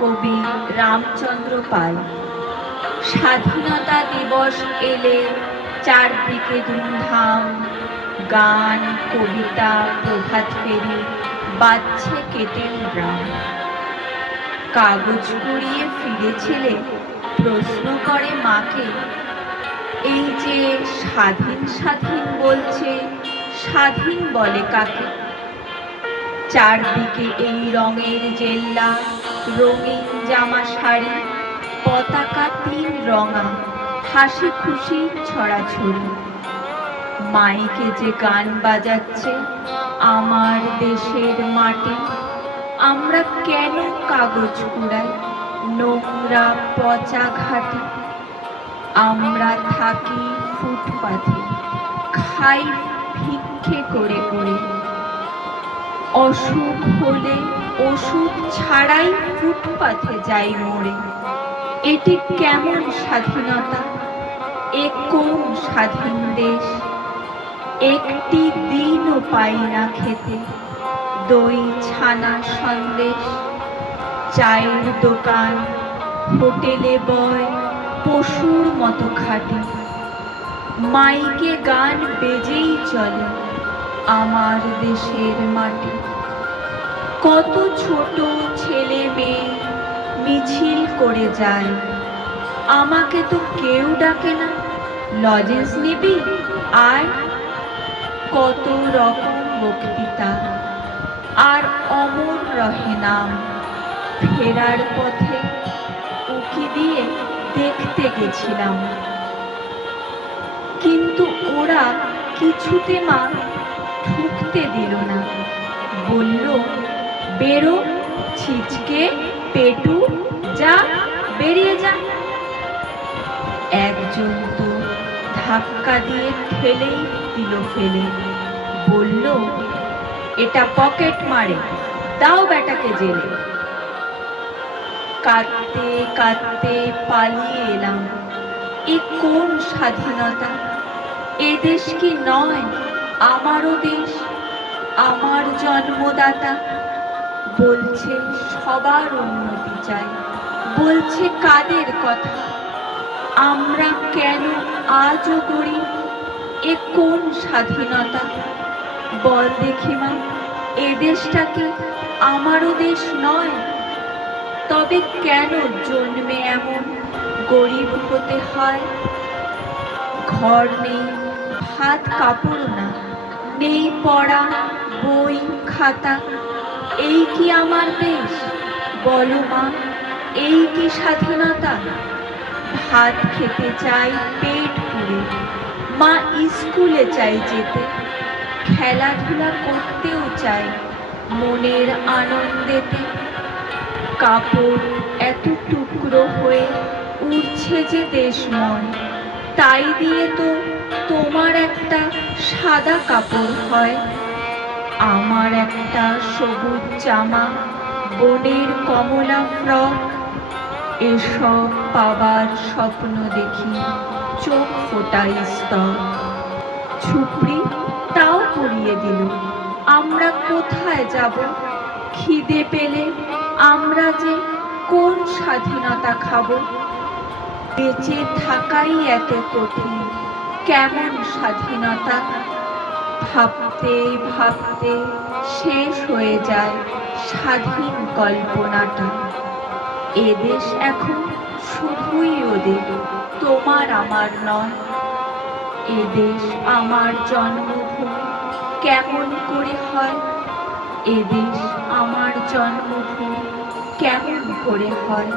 কবি রামচন্দ্র পাল। স্বাধীনতা দিবস এলে চারদিকে ধুমধাম, গান, কবিতা, প্রভাত ফেরি, বাজছে কেটেল ড্রাম। কাগজ কুড়িয়ে ফিরেছিলে, প্রশ্ন করে মাকে, এই যে স্বাধীন স্বাধীন বলছে, স্বাধীন বলে কাকে? চারদিকে এই রঙের জেল্লা, রঙিন জামা শাড়ি, পতাকা তিন রঙা, হাসি খুশি ছড়াছড়ি। মাইকে যে গান বাজাচ্ছে, আমার দেশের মাটি। আমরা কেন কাগজ কুড়াই, নোংরা পচা ঘাটি? আমরা থাকি ফুটপাথে, খাই ভিক্ষে করে করে। অসুখ হলে ওষুধ ছাড়াই ফুটপাথে যাই মরে। এটি কেমন স্বাধীনতা? এ কোন স্বাধীন দেশ? একটি দিনও পাই না খেতে দই ছানা সন্দেশ। চায়ের দোকান, হোটেলে বয় পশুর মতো খাটি। মাইকে গান বেজেই চলে আমার দেশের মাটি। কত ছোট ছেলে মেয়ে মিছিল করে যায়, আমাকে তো কেউ ডাকে না। লজেন্স নিবি আয়। কত রকম বক্তৃতা, আর অমর রহে নাম। ফেরার পথে উকি দিয়ে দেখতে গেছিলাম, কিন্তু ওরা কিছুতে মা ঢুকতে দিল না। বলল, বেরো ছিচকে পেটু, যা বেরিয়ে যা। একজন তো ধাক্কা দিয়ে ঠেলেই দিল ফেলে। বলল, এটা পকেট মারে, দাও বেটাকে জেলে। কাঁদতে কাঁদতে পালিয়ে এলাম। এ কোন স্বাধীনতা? এ দেশ কি নয় আমারও দেশ, আমার জন্মদাতা? বলছে সবার উন্নতি চাই, বলছে কাদের কথা? আমরা কেন আজও করি? এ কোন স্বাধীনতা? বল দেখি মা, এ দেশটা কি আমারও দেশ নয়? তবে কেন জন্মে এমন গরিব হতে হয়? ঘর নেই, ভাত কাপড় না, নেই পড়া বই খাতা। এই কি আমার দেশ? বলো মা, এই কি স্বাধীনতা? ভাত খেতে চাই পেট পুরে, মা স্কুলে চাই যেতে, খেলাধুলা করতেও চাই মনের আনন্দেতে। কাপড় এত টুকরো হয়ে উড়ছে যে দেশময়, তাই দিয়ে তো তোমার একটা সাদা কাপড় হয়। আমার একটা সবুজ জামা, বনের কমলা ফ্রক। এসব পাবার স্বপ্ন দেখি, চোখ ফোটাই স্তব। ছুপড়ি তাও পরিয়ে দিল, আমরা কোথায় যাব? খিদে পেলে আমরা যে কোন স্বাধীনতা খাবো? বেঁচে থাকাই এত কঠিন, কেমন স্বাধীনতা? ভাবতে ভাবতে শেষ হয়ে যায় স্বাধীন কল্পনাটা। এদেশ এখন শুধুই ওদের, তোমার আমার নয়। এদেশ আমার জন্মভূমি, কেমন করে হয়? এদেশ আমার জন্মভূমি, কেমন করে হয়?